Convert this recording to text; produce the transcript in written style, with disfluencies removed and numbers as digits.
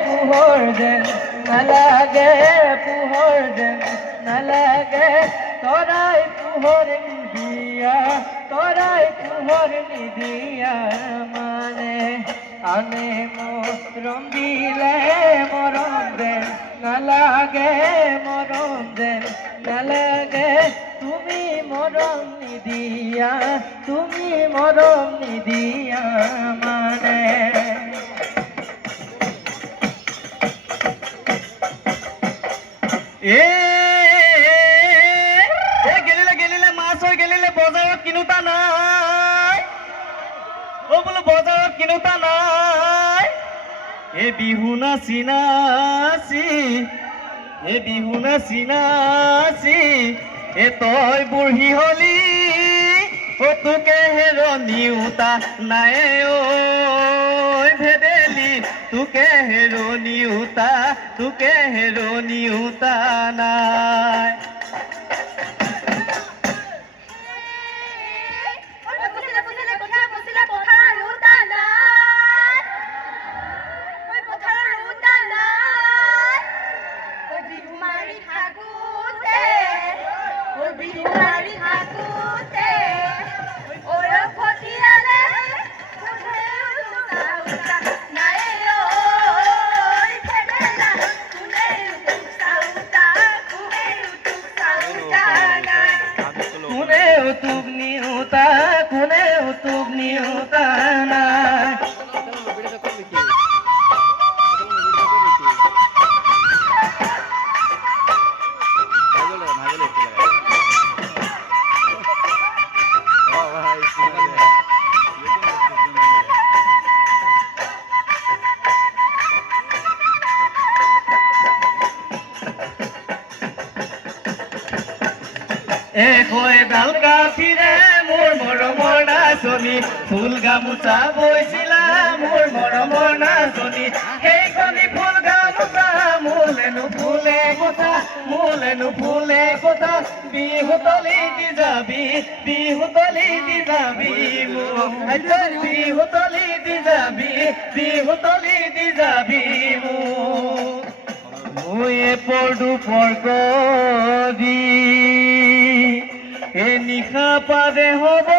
পোহৰ যেন নালাগে পোহৰ যেন নালাগে তৰাই পোহৰ নিদিয়া তৰাই পোহৰ নিদিয়া মানে আনে মৰম দিলে মৰম যেন নালাগে মৰম যেন নালাগে তুমি মৰম নিদিয়া তুমি মৰম নিদিয়া মানে গেলিলে মাছ হৈ গেলিলে বজাৰত কিনোতা নাই ও বোলো বজাৰত কিনোতা নাই এ বিহু নাচি নাচি এ বিহু নাচি নাচি এ তই বুঢ়ী হলি ও তোকে হেৰনিউতা নাই ঐ ভেদেলি তোকে হেৰনিউতা নাই কোনেও তোক নিউতা নাই এডাল কাঠিৰে মোৰ মৰমৰ নাচনী ফুল গামোচা বৈছিলা মোৰ মৰমৰ নাচনী সেইখনি ফুল গামোচা মোলেনো ফুলে কথা বিহুতলি দি যাবি বিহুতলি দি যাবি বিহুতলি দি যাবি বিহুতলি দি যাবি মই দুপৰ কৰি এ নিশা পাৰে হ'ব